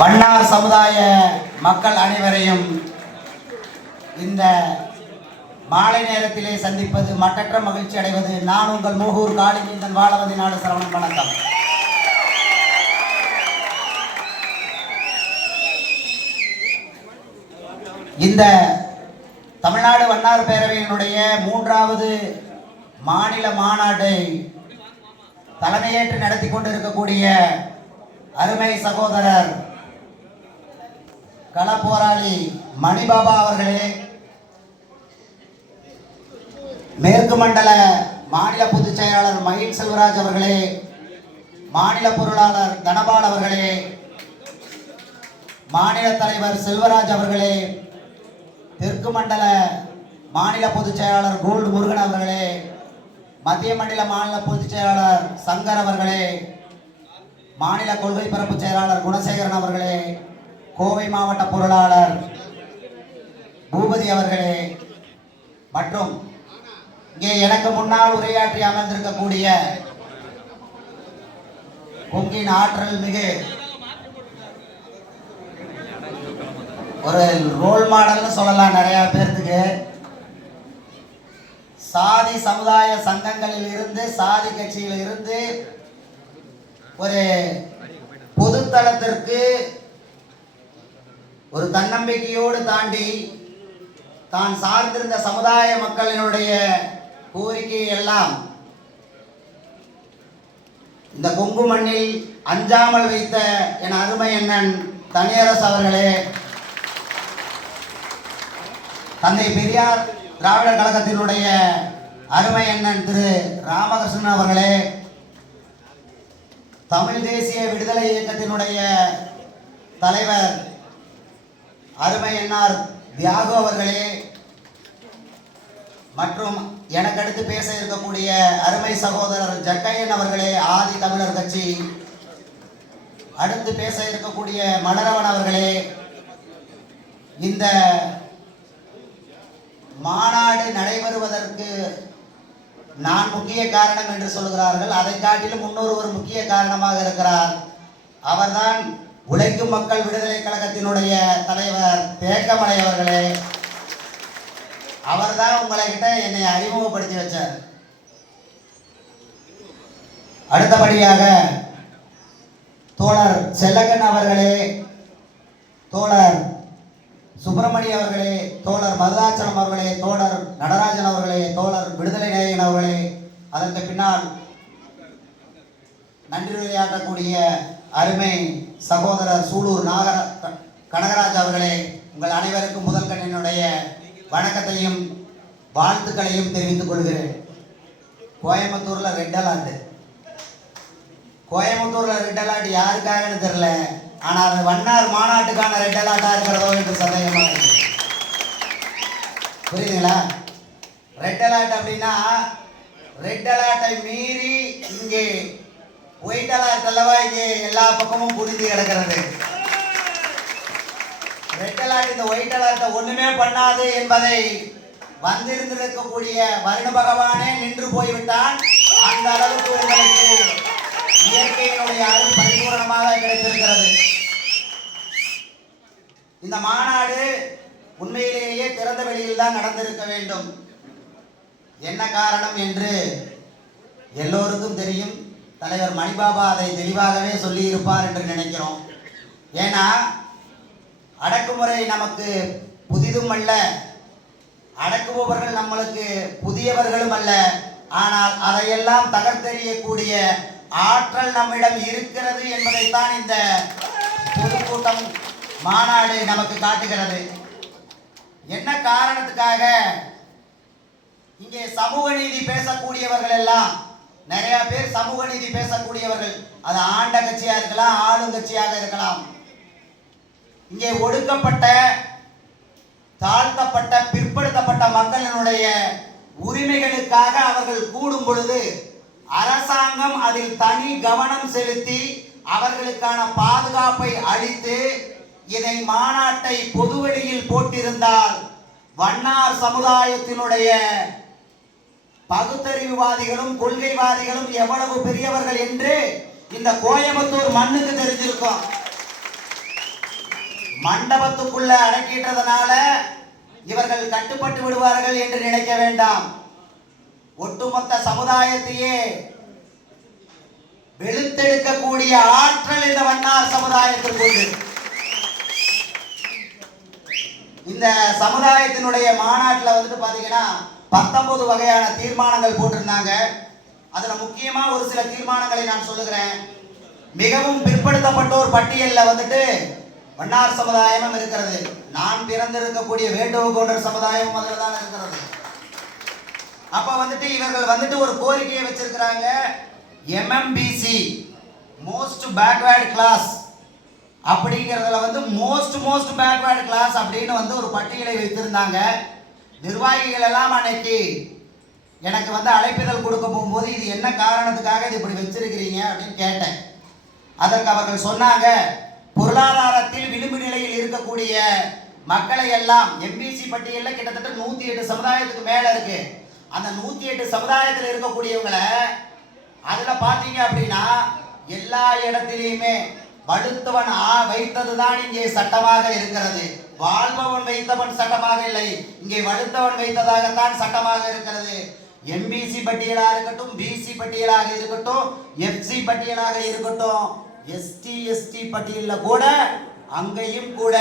வண்ணார் சமுதாய மக்கள் அனைவரையும் இந்த மாலை நேரத்திலே சந்திப்பது மட்டற்ற மகிழ்ச்சி அடைவது. நான் உங்கள் மூகூர் காளிமீந்தன் வாழவதி நாடு சரவணன். வணக்கம். இந்த தமிழ்நாடு வண்ணார் பேரவையினுடைய 3வது மாநில மாநாட்டை தலைமையேற்று நடத்தி கொண்டிருக்கக்கூடிய அருமை சகோதரர் களப்போராளி மணிபாபா அவர்களே, மேற்கு மண்டல மாநில பொதுச் செயலாளர் மகிழ் செல்வராஜ் அவர்களே, மாநில பொருளாளர் தனபால் அவர்களே, மாநில தலைவர் செல்வராஜ் அவர்களே, தெற்கு மண்டல மாநில பொதுச் செயலாளர் கோல்டு முருகன் அவர்களே, மத்திய மண்டல மாநில பொதுச் செயலாளர் சங்கர் அவர்களே, மாநில கொள்கை பரப்பு செயலாளர் குணசேகரன் அவர்களே, கோவை மாவட்ட பொருளாளர் பூபதி அவர்களே, மற்றும் இங்கே எனக்கு முன்னால் உரையாற்றி அமர்ந்திருக்கக்கூடிய கொங்கின் ஆற்றல் மிகு ஒரு ரோல் மாடல்னு சொல்லலாம் நிறைய பேர்த்துக்கு. சாதி சமுதாய சங்கங்களில் இருந்து, சாதி கட்சியில் இருந்து ஒரு பொதுத்தளத்திற்கு ஒரு தன்னம்பிக்கையோடு தாண்டி தான் சார்ந்திருந்த சமுதாய மக்களினுடைய கோரிக்கை எல்லாம் இந்த கொங்கு மண்ணில் அஞ்சாமல் வைத்த என் அருமை அண்ணன் தனியரசு அவர்களே, தந்தை பெரியார் திராவிடர் கழகத்தினுடைய அருமை அண்ணன் திரு ராமகிருஷ்ணன் அவர்களே, தமிழ் தேசிய விடுதலை இயக்கத்தினுடைய தலைவர் அருமை அண்ணார் தியாகு அவர்களே, மற்றும் எனக்கு அடுத்து பேச இருக்கக்கூடிய அருமை சகோதரர் ஜக்கையன் அவர்களே, ஆதி தமிழர் கட்சி, அடுத்து பேச இருக்கக்கூடிய மலரவன் அவர்களே, இந்த மாநாடு நடைபெறுவதற்கு நான் முக்கிய காரணம் என்று சொல்கிறார்கள். அதை காட்டிலும் இன்னொரு முக்கிய காரணமாக இருக்கிறார். அவர்தான் உழைக்கும் மக்கள் விடுதலை கழகத்தினுடைய தலைவர் தேக்கமலை அவர்களே. அவர்தான் உங்களை கிட்ட என்னை அறிமுகப்படுத்தி வச்சார். அடுத்தபடியாக தோழர் செல்லகன் அவர்களே, தோழர் சுப்பிரமணிய அவர்களே, தோழர் மருதாச்சலம் அவர்களே, தோழர் நடராஜன் அவர்களே, தோழர் விடுதலை நாயகன் அவர்களே, அதற்கு பின்னால் நன்றியுரையாற்றக்கூடிய அருமை சகோதரர் சூலூர் கனகராஜ் அவர்களே, உங்கள் அனைவருக்கும் முதல் கண்ணினுடைய வணக்கத்தையும் வாழ்த்துக்களையும் தெரிவித்துக் கொள்கிறேன். கோயம்புத்தூர்ல ரெட் அலர்ட், கோயம்புத்தூர்ல ரெட் அலர்ட் யாருக்காகன்னு தெரியல, ஆனால் அது வண்ணார் மாநாட்டுக்கான ரெட் அலர்ட்டா இருக்கிறதோ என்று சந்தேகமா இருக்கு. புரியுதுங்களா? ரெட் அலர்ட் அப்படின்னா ரெட் அலர்ட்டை மீறி இங்கே ஒயிட் அலர்ட் அல்லவா இங்கே எல்லா பக்கமும் புரிந்து கிடக்கிறது. ரெட் அலர்ட் இந்த ஒயிட் அலர்ட்டை ஒண்ணுமே பண்ணாது என்பதை வந்திருந்திருக்கக்கூடிய வருண பகவானே நின்று போய்விட்டான். அந்த அளவுக்கு உங்களுக்கு இயற்கையினுடைய அருள் பரிபூரணமாக கிடைத்திருக்கிறது. இந்த மாநாடு உண்மையிலேயே திறந்த வெளியில் தான் நடந்திருக்க வேண்டும். என்ன காரணம் என்று எல்லோருக்கும் தெரியும். தலைவர் மணிபாபா அதை தெளிவாகவே சொல்லி இருப்பார் என்று நினைக்கிறோம். ஏன்னா அடக்குமுறை நமக்கு புதிதும் அல்ல, அடக்குபவர்கள் நம்மளுக்கு புதியவர்களும் அல்ல. ஆனால் அதையெல்லாம் தகர்த்தெறியக்கூடிய ஆற்றல் நம்மிடம் இருக்கிறது என்பதைத்தான் இந்த பொதுக்கூட்டம் மாநாடு நமக்கு காட்டுகிறது. என்ன காரணத்துக்காக இங்கே சமூக நீதி பேசக்கூடியவர்கள் எல்லாம் நிறைய பேர் சமூக நீதி பேசக்கூடியவர்கள், அது ஆண்ட கட்சியா இருக்கலாம், ஆளுங்கட்சியாக இருக்கலாம். இங்கே ஒடுக்கப்பட்ட, தாழ்த்தப்பட்ட, பிற்படுத்தப்பட்ட மக்களினுடைய உரிமைகளுக்காக அவர்கள் கூடும் பொழுது அரசாங்கம் அதில் தனி கவனம் செலுத்தி அவர்களுக்கான பாதுகாப்பை அளித்து இதை மாநாட்டை பொதுவெளியில் போட்டிருந்தால் வண்ணார் சமுதாயத்தினுடைய பகுத்தறிவுவாதிகளும் கொள்கைவாதிகளும் எவ்வளவு பெரியவர்கள் என்று இந்த கோயம்புத்தூர் மண்ணுக்கு தெரிஞ்சிருக்கும். மண்டபத்துக்குள்ள அடக்கிட்டதனால இவர்கள் கட்டுப்பட்டு விடுவார்கள் என்று நினைக்க வேண்டாம். ஒட்டுமொத்த சமுதாயத்தையே வெளுத்தெடுக்கக்கூடிய ஆற்றல் இந்த வண்ணார் சமுதாயத்திற்கு உண்டு. இந்த சமுதாயத்தினுடைய மாநாட்டில் வந்துட்டு பாத்தீங்கன்னா 19 வகையான தீர்மானங்கள் போட்டிருந்தாங்க. அதுல முக்கியமா ஒரு சில தீர்மானங்களை நான் சொல்லுகிறேன். மிகவும் பிற்படுத்தப்பட்டோர் பட்டியலில் வந்துட்டு வண்ணார் சமுதாயமும் இருக்கிறது. நான் பிறந்திருக்கக்கூடிய வேட்டுவ கவுண்டர் சமுதாயமும் அதில் தான் இருக்கிறது. அப்ப வந்துட்டு இவர்கள் வந்துட்டு ஒரு கோரிக்கையை வச்சிருக்கிறாங்க. எம்எம்பிசி மோஸ்ட் பேக்வேர்ட் கிளாஸ் அப்படிங்கிறதுல வந்து மோஸ்ட் பேக்வேர்ட் கிளாஸ் அப்படின்னு வந்து ஒரு பட்டியலை வைத்திருந்தாங்க. நிர்வாகிகள் எல்லாம் அன்னைக்கு எனக்கு வந்து அழைப்பிதழ் கொடுக்க போகும்போது இது என்ன காரணத்துக்காக இது இப்படி வச்சிருக்கிறீங்க அப்படின்னு கேட்டேன். அதற்கு அவர்கள் சொன்னாங்க, பொருளாதாரத்தில் விளிம்பு நிலையில் இருக்கக்கூடிய மக்களை எல்லாம் எம்பிசி பட்டியலில் கிட்டத்தட்ட 108 சமுதாயத்துக்கு மேல இருக்கு. அந்த 108 சமுதாயத்தில் இருக்கக்கூடியவங்களை அதுல பாத்தீங்க அப்படின்னா எல்லா இடத்திலையுமே வலுத்தவன் வைத்ததுதான் இங்கே சட்டமாக இருக்கிறது. வாழ்பவன் வைத்தவன் சட்டமாக இல்லை, இங்கே வலுத்தவன் வைத்ததாகத்தான் சட்டமாக இருக்கிறது. எம்பிசி பட்டியலாக இருக்கட்டும், பிசி பட்டியலாக இருக்கட்டும், எஃப்சி பட்டியலாக இருக்கட்டும், எஸ்டி பட்டியலில் கூட அங்கேயும் கூட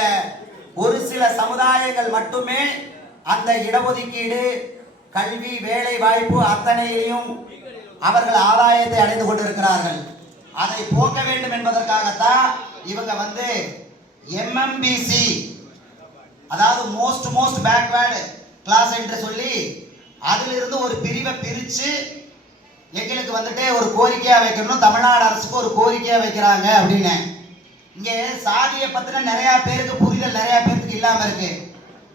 ஒரு சில சமுதாயங்கள் மட்டுமே அந்த இடஒதுக்கீடு, கல்வி, வேலை வாய்ப்பு அத்தனையிலையும் அவர்கள் ஆதாயத்தை அடைந்து கொண்டிருக்கிறார்கள். அதை போக்க வேண்டும் என்பதற்காகத்தான் இவங்க வந்து எம்எம்பிசி அதாவது மோஸ்ட் பேக்வேர்டு கிளாஸ் என்று சொல்லி அதிலிருந்து ஒரு பிரிவை பிரித்து எங்களுக்கு வந்துட்டு ஒரு கோரிக்கையாக வைக்கணும், தமிழ்நாடு அரசுக்கு ஒரு கோரிக்கையாக வைக்கிறாங்க அப்படின்னு. இங்கே சாதியை பற்றின நிறையா பேருக்கு புரிதல் நிறையா பேருக்கு இல்லாமல் இருக்கு.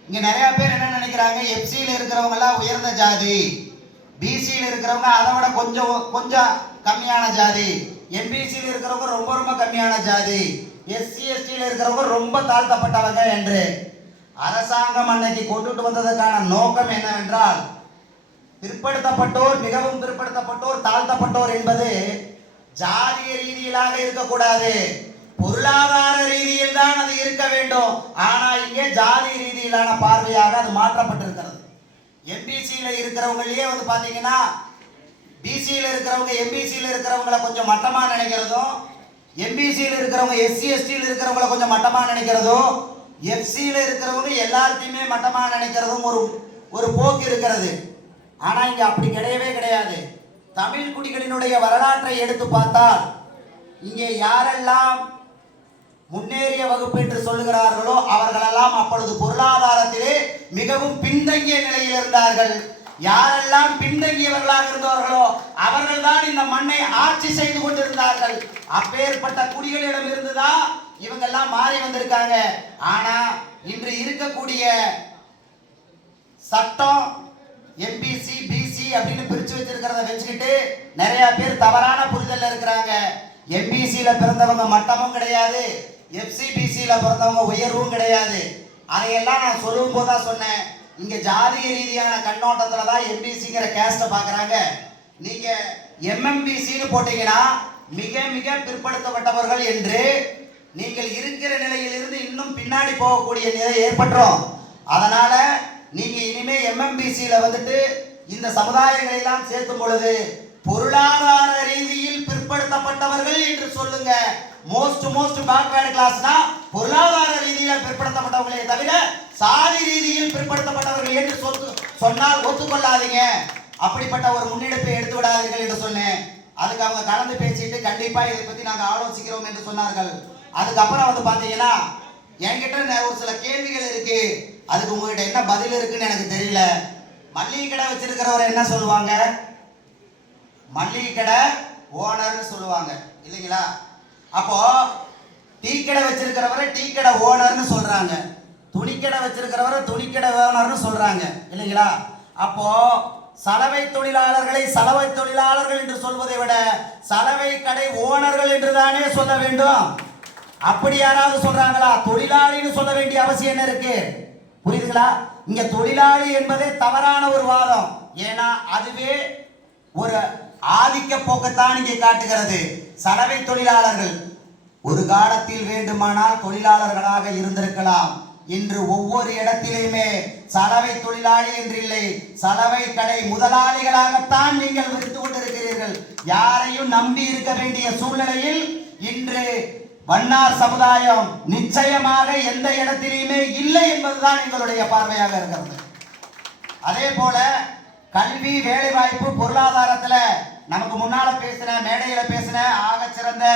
இங்கே நிறையா பேர் என்ன நினைக்கிறாங்க, எஃப்சியில் இருக்கிறவங்கலாம் உயர்ந்த ஜாதி, பிசியில் இருக்கிறவங்க அதை விட கொஞ்சம் கம்மியான ஜாதி, எம்பிசியில் இருக்கிறவங்க ரொம்ப கம்மியான ஜாதி, எஸ்சி எஸ்டியில் இருக்கிறவங்க ரொம்ப தாழ்த்தப்பட்டவங்க என்று. அரசாங்கம் அன்னைக்கு கொண்டுட்டு வந்ததற்கான நோக்கம் என்னவென்றால், பிற்படுத்தப்பட்டோர், மிகவும் பிற்படுத்தப்பட்டோர், தாழ்த்தப்பட்டோர் என்பது ஜாதிய ரீதியிலாக இருக்கக்கூடாது, பொருளாதார ரீதியில் தான் அது இருக்க வேண்டும். ஆனா இங்கே ஜாதி ரீதியிலான பார்வையாக அது மாற்றப்பட்டிருக்கிறது. எம்பிசியில இருக்கிறவங்களே வந்து பாத்தீங்கன்னா பிசியில இருக்கிறவங்க எம்பிசியில இருக்கிறவங்கள கொஞ்சம் மட்டமா நினைக்கிறதும், எம்பிசியில இருக்கிறவங்க எஸ்சி எஸ்டியில் இருக்கிறவங்கள கொஞ்சம் மட்டமா நினைக்கிறதும், எஃப்சியில இருக்கிறவங்க எல்லாத்தையுமே மட்டமா நினைக்கிறதும் ஒரு போக்கு இருக்கிறது. ஆனா இங்க அப்படி கிடையவே கிடையாது. தமிழ் குடிகளினுடைய வரலாற்றை எடுத்து பார்த்தால் இங்கே யாரெல்லாம் முன்னேறிய வகுப்பு என்று சொல்லுகிறார்களோ அவர்களெல்லாம் அப்பொழுது பொருளாதாரத்திலே மிகவும் பின்தங்கிய நிலையில் இருந்தார்கள். யாரெல்லாம் பின்தங்கியவர்களாக இருந்தவர்களோ அவர்கள் தான் இந்த மண்ணை ஆட்சி செய்து கொண்டிருந்தார்கள். அப்பேற்பட்ட குடிகளிடம் இருந்துதான் இவங்க எல்லாம் மாறி வந்திருக்காங்க. ஆனா இன்று இருக்கக்கூடிய சட்டம் எம்பிசி பிசி அப்படின்னு பிரிச்சு வச்சிருக்கிறத வச்சுக்கிட்டு நிறைய பேர் தவறான புரிதல்ல இருக்கிறாங்க. எம்பிசியில பிறந்தவங்க மட்டமும் கிடையாது, எஃப்சிபிசியில பிறந்தவங்க உயர்வும் கிடையாது. அதையெல்லாம் நான் சொல்லும் போதுதான் சொன்னேன், இங்க ஜாதிய ரீதியான கண்ணோட்டத்துல தான் எம்பிசிங்கிற கேஸ்ட பாக்குறாங்க. நீங்க எம்எம்பிசின்னு போட்டீங்கன்னா மிக பிற்படுத்தப்பட்டவர்கள் என்று நீங்கள் இருக்கிற நிலையிலிருந்து இன்னும் பின்னாடி போகக்கூடிய நிலை ஏற்பட்டுரும். அதனால நீங்க இனிமே எம்எம்பிசியில வந்துட்டு இந்த சமுதாயங்களை எல்லாம் சேர்க்கும் பொழுது பொருளாதார ரீதியில் பிற்படுத்தப்பட்டவர்கள் என்று சொல்லுங்க. மோஸ்ட் பேக்வேர்ட் கிளாஸ்னா பொருளாதார ரீதியில் பிற்படுத்தப்பட்டவர்களே தவிர சாதி ரீதியில் பிற்படுத்தப்பட்டவர்கள் என்று சொன்னால் ஒத்துக்கொள்ளாதீங்க. அப்படிப்பட்ட ஒரு முன்னெடுப்பை எடுத்து விடாதீர்கள் என்று சொன்னேன். அதுக்கு அவங்க கலந்து பேசிட்டு கண்டிப்பா இதை பத்தி நாங்க ஆலோசிக்கிறோம் என்று சொன்னார்கள். அதுக்கப்புறம் வந்து பாத்தீங்கன்னா என்கிட்ட ஒரு சில கேள்விகள் இருக்கு, அதுக்கு உங்ககிட்ட என்ன பதில் இருக்குன்னு எனக்கு தெரியல. மல்லிகை கடை வச்சிருக்கிறவரை என்ன சொல்லுவாங்க? மல்லிகை கடை ஓனர்னு சொல்லுவாங்க இல்லைங்களா? அப்போ டீ கடை வச்சிருக்கிறவரை டீ கடை ஓனர்னு சொல்றாங்க, துணிக்கடை வச்சிருக்கிறவரை துணிக்கடை ஓனர்னு சொல்றாங்க இல்லைங்களா? அப்போ சலவை தொழிலாளர்களை சலவை தொழிலாளர்கள் என்று சொல்வதை விட சலவை கடை ஓனர்கள் என்று தானே சொல்ல வேண்டும். அப்படி யாராவது சொல்றாங்களா? தொழிலாளின்னு சொல்ல வேண்டிய அவசியம் என்ன இருக்கு? புரியுதுங்களா? இங்க தொழிலாளி என்பதே தவறான ஒரு வாதம். ஏன்னா அதுவே ஒரு ஆதிக்க போக்கத்தான் இங்கே காட்டுகிறது. சலவை தொழிலாளர்கள் ஒரு காலத்தில் வேண்டுமானால் தொழிலாளர்களாக இருந்திருக்கலாம். இன்று ஒவ்வொரு இடத்திலுமே சலவை தொழிலாளி என்றில்லை, சலவை கடை முதலாளிகளாகத்தான் நீங்கள் விரித்து கொண்டிருக்கிறீர்கள். யாரையும் நம்பி இருக்க வேண்டிய சூழ்நிலையில் இன்று வண்ணார் சமுதாயம் நிச்சயமாக எந்த இடத்திலுமே இல்லை என்பதுதான் எங்களுடைய பார்வையாக இருக்கிறது. அதே போல கல்வி, வேலை வாய்ப்பு, பொருளாதாரத்துல நமக்கு முன்னால பேசின, மேடையில பேசின ஆக சிறந்த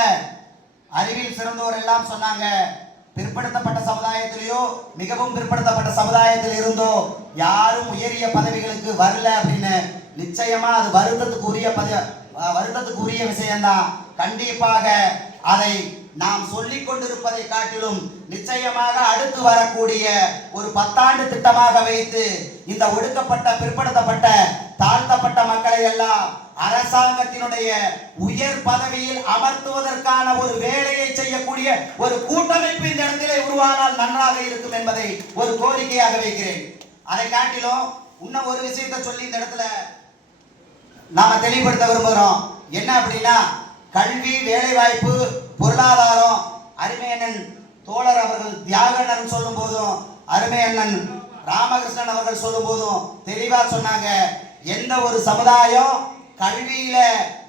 அறிவில் சிறந்தோர் எல்லாம் சொன்னாங்க, பிற்படுத்தப்பட்ட சமுதாயத்திலேயோ மிகவும் பிற்படுத்தப்பட்ட சமுதாயத்தில் இருந்தோ யாரும் உயரிய பதவிகளுக்கு வரல அப்படின்னு. நிச்சயமா அது வருத்தத்துக்கு உரிய விஷயம்தான். கண்டிப்பாக அதை நாம் சொல்லிக் கொண்டிருப்பதை காட்டிலும் நிச்சயமாக அடுத்து வரக்கூடிய ஒரு 10 ஆண்டு திட்டமாக வைத்து இந்த ஒடுக்கப்பட்ட, பிற்படுத்தப்பட்ட, தாழ்த்தப்பட்ட மக்களை எல்லாம் அரசாங்கத்தினுடைய உயர் பதவியில் அமர்த்துவதற்கான ஒரு வேலையை செய்யக்கூடிய ஒரு கூட்டமைப்பு இந்த இடத்திலே உருவானால் நன்றாக இருக்கும் என்பதை ஒரு கோரிக்கையாக வைக்கிறேன். அதை காட்டிலும் இன்னும் ஒரு விஷயத்தை சொல்லி இந்த இடத்துல நாம தெளிவுபடுத்த விரும்புகிறோம். என்ன அப்படின்னா, கல்வி, வேலை வாய்ப்பு, பொருளாதாரம், அருமை அண்ணன் தோழர் அவர்கள் தியாகண்ணன் சொல்லும் போதும், அருமை அண்ணன் ராமகிருஷ்ணன் அவர்கள் சொல்லும் போதும் தெளிவா சொன்னாங்க, எந்த ஒரு சமுதாயம் கல்வியில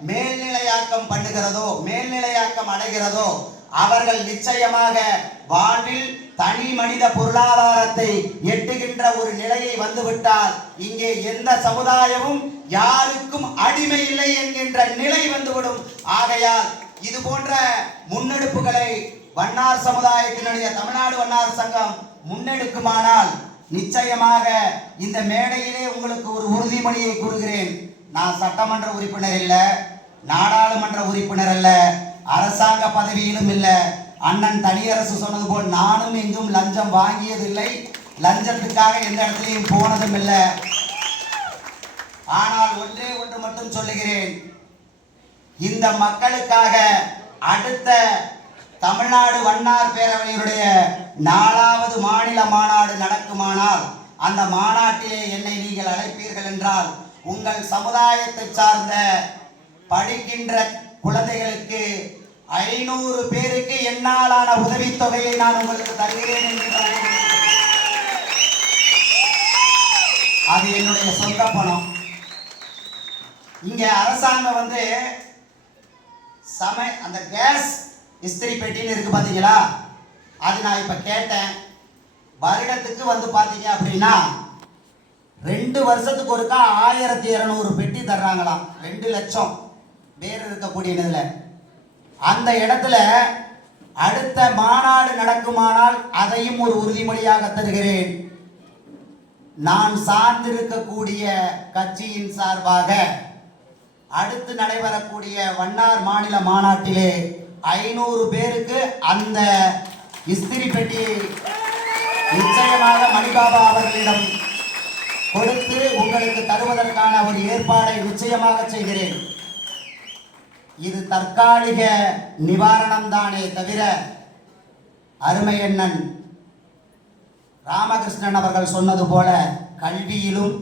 மேல்நிலையாக்கம் பண்ணுகிறதோ, மேல்நிலையாக்கம் அடைகிறதோ அவர்கள் நிச்சயமாக வாழ்வில் தனி மனித பொருளாதாரத்தை எட்டுகின்ற ஒரு நிலையை வந்துவிட்டால் இங்கே எந்த சமுதாயமும் யாருக்கும் அடிமை இல்லை என்கின்ற நிலை வந்துவிடும். ஆகையால் இது போன்ற முன்னெடுப்புகளை வண்ணார் சமுதாயத்தினுடைய தமிழ்நாடு வண்ணார் சங்கம் முன்னெடுக்குமானால் நிச்சயமாக இந்த மேடையிலே உங்களுக்கு ஒரு உறுதிமொழியை கூறுகிறேன். நான் சட்டமன்ற உறுப்பினர் இல்ல, நாடாளுமன்ற உறுப்பினர் அல்ல, அரசாங்க பதவியிலும் இல்ல. அண்ணன் தனியரசு சொன்னது போல் நானும் எங்கும் லஞ்சம் வாங்கியதில்லை, லஞ்சத்துக்காக எந்த இடத்திலையும் போனதும் இல்லை. ஆனால் ஒன்றே ஒன்று மட்டும் சொல்லுகிறேன், இந்த மக்களுக்காக அடுத்த தமிழ்நாடு வண்ணார் பேரவையினுடைய 4வது மாநில மாநாடு நடக்குமானால் அந்த மாநாட்டிலே என்னை நீங்கள் அழைப்பீர்கள் என்றால் உங்கள் சமுதாயத்தை சார்ந்த படிக்கின்ற குழந்தைகளுக்கு 500 பேருக்கு என்னாலான உதவித்தொகையை நான் உங்களுக்கு தருகிறேன் என்று அது என்னுடைய சொந்த பணம். இங்க அரசாங்கம் அந்த கேஸ் இஸ்திரி பெட்டின்னு இருக்கு பாத்தீங்களா, அது நான் இப்ப கேட்டேன். வருடத்துக்கு பாத்தீங்க அப்படின்னா 2 வருஷத்துக்கு ஒருக்கா 1200 பெட்டி தர்றாங்களாம். 2 லட்சம் பேர் இருக்கக்கூடியதுல அந்த இடத்துல அடுத்த மாநாடு நடக்குமானால் அதையும் ஒரு உறுதிமொழியாக தருகிறேன். நான் சார்ந்திருக்கக்கூடிய கட்சியின் சார்பாக அடுத்து நடைபெறக்கூடிய வண்ணார் மாநில மாநாட்டிலே 500 பேருக்கு அந்த இஸ்திரி பெட்டியை நிச்சயமாக மணிபாபா அவர்களிடம் கொடுத்து உங்களுக்கு தருவதற்கான ஒரு ஏற்பாடை நிச்சயமாக செய்கிறேன். இது தற்காலிக நிவாரணம் தானே தவிர அருமை அண்ணன் ராமகிருஷ்ணன் அவர்கள் சொன்னது போல கல்வியிலும்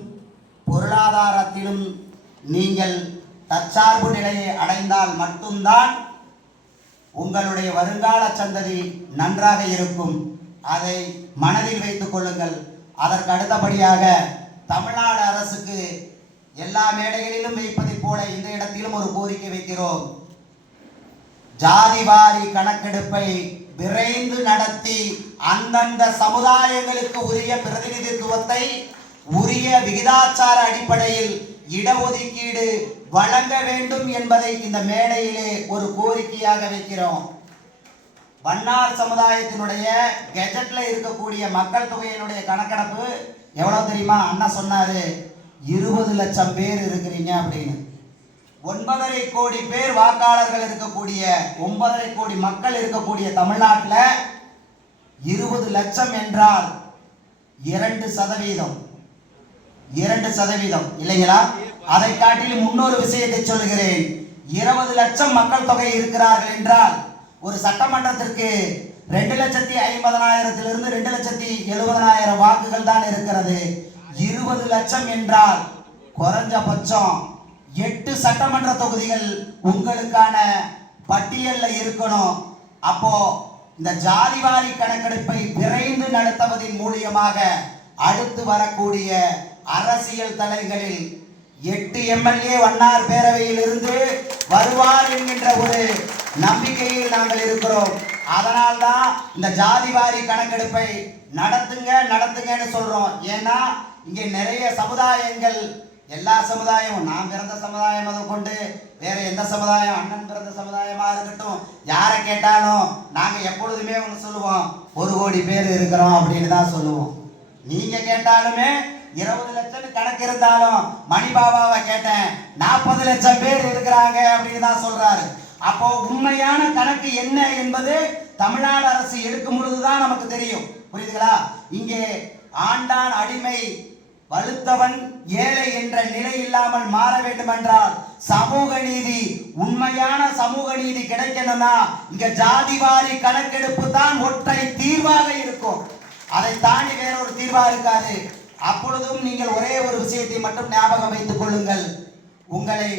பொருளாதாரத்திலும் நீங்கள் தற்சார்பு நிலையை அடைந்தால் மட்டும்தான் உங்களுடைய வருங்கால சந்ததி நன்றாக இருக்கும். அதை மனதில் வைத்துக் கொள்ளுங்கள். அதற்கு அடுத்தபடியாக தமிழ்நாடு அரசுக்கு எல்லா மேடைகளிலும் வைப்பதை போல இந்த இடத்திலும் ஒரு கோரிக்கை வைக்கிறோம். ஜாதிவாரி கணக்கெடுப்பை விரைந்து நடத்தி அந்தந்த சமுதாயங்களுக்கு உரிய பிரதிநிதித்துவத்தை உரிய விகிதாச்சார அடிப்படையில் இடஒதுக்கீடு வழங்க வேண்டும் என்பதை இந்த மேடையிலே ஒரு கோரிக்கையாக வைக்கிறோம். வண்ணார் சமுதாயத்தினுடைய கெஜெட்ல இருக்கக்கூடிய மக்கள் தொகையினுடைய கணக்கெடுப்பு எவ்வளவு தெரியுமா? அண்ணா சொன்னாரு 20 லட்சம் பேர் இருக்கிறீங்க அப்படின்னு. 9.5 கோடி பேர் வாக்காளர்கள் இருக்கக்கூடிய 9.5 கோடி மக்கள் இருக்கக்கூடிய தமிழ்நாட்டில் 20 லட்சம் என்றால் 2% இல்லைங்களா? அதை காட்டிலும் இன்னொரு விஷயத்தை சொல்லுகிறேன். 20 லட்சம் மக்கள் தொகை இருக்கிறார்கள் என்றால் ஒரு சட்டமன்றத்திற்கு 2,50,000 2,70,000 வாக்குகள் தான் இருக்கிறது. 20 லட்சம் என்றால் குறைஞ்சபட்சம் 8 சட்டமன்ற தொகுதிகள் உங்களுக்கான பட்டியல்ல இருக்கணும். அப்போ இந்த ஜாதிவாரி கணக்கெடுப்பை விரைந்து நடத்துவதன் மூலியமாக அடுத்து வரக்கூடிய அரசியல் தலைகளில் 8 எம்எல்ஏ வண்ணார் பேரவையில் இருந்து வருவார் என்கின்ற ஒரு நம்பிக்கையில் நாங்கள் இருக்கிறோம். அதனால்தான் இந்த ஜாதிவாரி கணக்கெடுப்பை நடத்துங்கன்னு சொல்றோம். ஏன்னா இங்கே நிறைய சமுதாயங்கள், எல்லா சமுதாயமும், நான் பிறந்த சமுதாயம் முதல் கொண்டு வேற எந்த சமுதாயம், அண்ணன் பிறந்த சமுதாயமா இருக்கட்டும், யாரை கேட்டாலும் நாங்க எப்பொழுதுமே ஒன்று சொல்லுவோம், 1 கோடி பேர் இருக்கிறோம் அப்படின்னு தான் சொல்லுவோம். நீங்க கேட்டாலுமே 20 லட்சம் கணக்கு இருந்தாலும் மணிபாபாவை கேட்டேன் 40 லட்சம் பேர் இருக்கிறாங்க அப்படின்னு தான் சொல்றாரு. அப்போ உண்மையான கணக்கு என்ன என்பது தமிழ்நாடு அரசு எடுக்கும் பொழுதுதான் நமக்கு தெரியும். புரியுதுங்களா? இங்கே ஆண்டான் அடிமை வலுத்தவன் ஏழை என்ற நிலை இல்லாமல் மாற வேண்டும் என்றால் சமூக நீதி, உண்மையான சமூக நீதி கிடைக்கணும்னா இங்க ஜாதிவாரி கணக்கெடுப்பு தான் ஒற்றை தீர்வாக இருக்கும். அதை தாண்டி வேறொரு தீர்வா இருக்காது. அப்பொழுதும் நீங்கள் ஒரே ஒரு விஷயத்தை மட்டும் ஞாபகம் வைத்துக் கொள்ளுங்கள். உங்களை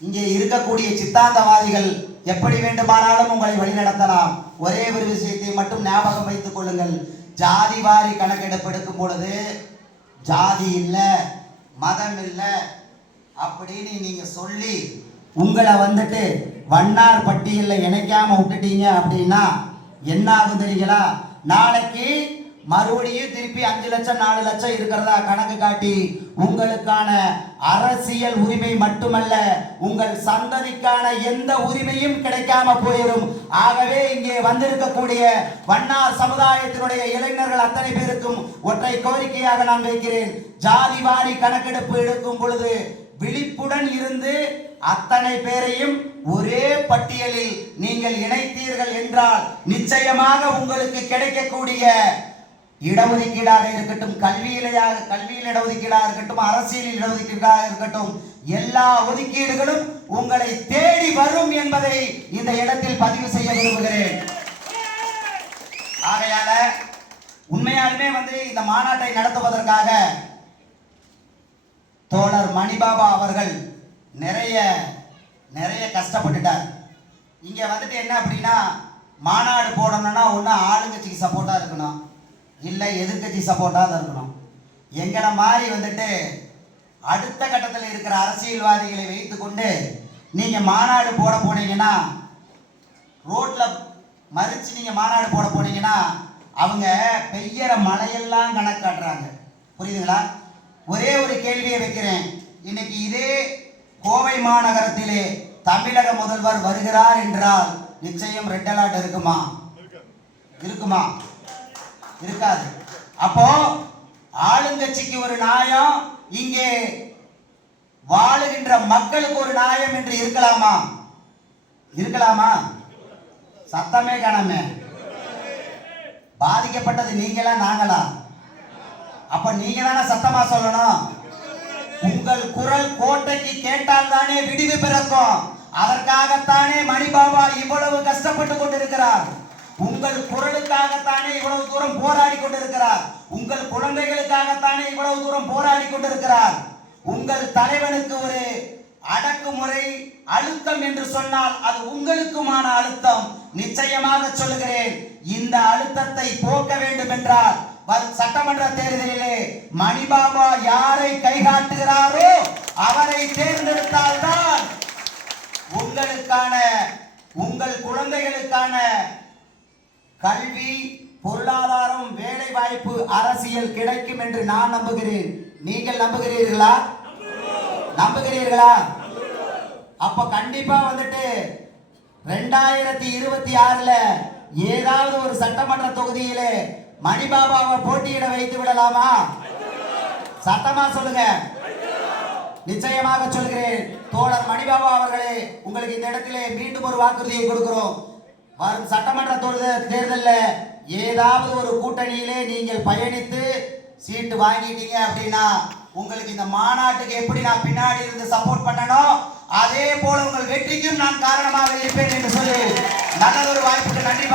இங்கே இருக்கக்கூடிய சித்தாந்தவாதிகள் எப்படி வேண்டுமானாலும் உங்களை வழிநடத்தலாம். ஒரே ஒரு விஷயத்தை மட்டும் ஞாபகம் வைத்துக் கொள்ளுங்கள். ஜாதிவாரி கணக்கெடுப்பு எடுக்கும் பொழுது ஜாதி இல்லை, மதம் இல்லை அப்படின்னு நீங்க சொல்லி உங்களை வந்துட்டு வண்ணார் பட்டியலில் இணைக்காம விட்டுட்டீங்க அப்படின்னா என்ன ஆகும் தெரியுங்களா? நாளைக்கு மறுபடியும் திருப்பி 5 லட்சம் 4 லட்சம் இருக்கிறதா கணக்கு காட்டி உங்களுக்கான அரசியல் உரிமை மட்டுமல்ல, உங்கள் சந்ததிக்கான எந்த உரிமையும் கிடைக்காம போயிடும். ஆகவே இங்கே வந்திருக்கக்கூடிய வண்ணார் சமுதாயத்தினுடைய இளைஞர்கள் அத்தனை பேருக்கும் ஒற்றை கோரிக்கையாக நான் வைக்கிறேன். ஜாதிவாரி கணக்கெடுப்பு எடுக்கும் பொழுது விழிப்புடன் இருந்து அத்தனை பேரையும் ஒரே பட்டியலில் நீங்கள் இணைத்தீர்கள் என்றால் நிச்சயமாக உங்களுக்கு கிடைக்கக்கூடிய இடஒதுக்கீடாக இருக்கட்டும், கல்வியில் இடஒதுக்கீடாக இருக்கட்டும், அரசியலில் இடஒதுக்கீடாக இருக்கட்டும், எல்லா ஒதுக்கீடுகளும் உங்களை தேடி வரும் என்பதை இந்த இடத்தில் பதிவு செய்ய விரும்புகிறேன். ஆகையால உண்மையாலுமே இந்த மாநாட்டை நடத்துவதற்காக தோழர் மணிபாபா அவர்கள் நிறைய கஷ்டப்பட்டுட்டார். இங்க என்ன அப்படின்னா, மாநாடு போடணும்னா ஒன்று ஆளுங்கட்சிக்கு சப்போர்ட்டா இருக்கணும், இல்லை எதிர்கட்சி சப்போர்ட்டாக இருக்கணும். எங்களை மாதிரி அடுத்த கட்டத்தில் இருக்கிற அரசியல்வாதிகளை வைத்துக்கொண்டு நீங்க மாநாடு போட போனீங்கன்னா, ரோட்ல மறிச்சு நீங்க மாநாடு போட போனீங்கன்னா அவங்க பெய்யற மழையெல்லாம் கணக்கு காட்டுறாங்க. புரியுதுங்களா? ஒரே ஒரு கேள்வியை வைக்கிறேன். இன்னைக்கு இதே கோவை மாநகரத்திலே தமிழக முதல்வர் வருகிறார் என்றால் நிச்சயம் ரெட் அலர்ட் இருக்குமா? இருக்காது. அப்போ ஆளுங்கட்சிக்கு ஒரு நியாயம், இங்கே வாழுகின்ற மக்களுக்கு ஒரு நியாயம் என்று இருக்கலாமா? சத்தமே காணாமே. பாதிக்கப்பட்டது நீங்களா நாங்களா? அப்ப நீங்க தானே சத்தமா சொல்லணும். உங்கள் குரல் கோட்டைக்கு கேட்டால் தானே விடிவு பிறக்கும். அதற்காகத்தானே மணிபாபா இவ்வளவு கஷ்டப்பட்டு கொண்டிருக்கிறார். உங்கள் குரலுக்காகத்தானே இவ்வளவு தூரம் போராடி கொண்டிருக்கிறார். உங்கள் குழந்தைகளுக்காகத்தானே இவ்வளவு தூரம் போராடி கொண்டிருக்கிறார். உங்கள் தலைவனுக்கு ஒரு அடக்குமுறை அழுத்தம் என்று சொன்னால் அது உங்களுக்குமான அழுத்தம். நிச்சயமாக சொல்லுகிறேன், இந்த அழுத்தத்தை போக்க வேண்டும் என்றால் சட்டமன்ற தேர்தலிலே மணிபாபா யாரை கைகாட்டுகிறாரோ அவரை தேர்ந்தெடுத்தால்தான் உங்களுக்கான, உங்கள் குழந்தைகளுக்கான கல்வி, பொருளாதாரம், வேலை வாய்ப்பு, அரசியல் கிடைக்கும் என்று நான் நம்புகிறேன். நீங்கள் நம்புகிறீர்களா? அப்ப கண்டிப்பா 2026 ஏதாவது ஒரு சட்டமன்ற தொகுதியிலே மணிபாபாவை போட்டியிட வைத்து விடலாமா? சத்தமா சொல்லுங்க. நிச்சயமாக சொல்கிறேன். தோழர் மணிபாபா அவர்களே, உங்களுக்கு இந்த இடத்திலே மீண்டும் ஒரு வாக்குறுதியை கொடுக்கிறோம். வரும் சட்டமன்ற தேர்தலில் ஏதாவது ஒரு கூட்டணியிலே நீங்கள் பயணித்து சீட்டு வாங்கிட்டீங்க அப்படின்னா உங்களுக்கு இந்த மாநாட்டுக்கு எப்படி நான் பின்னாடி இருந்து சப்போர்ட் பண்ணணும், அதே போல உங்கள் வெற்றிக்கும் நான் காரணமாக இருப்பேன் என்று சொல்லி நல்லதொரு வாய்ப்புக்கு நன்றி.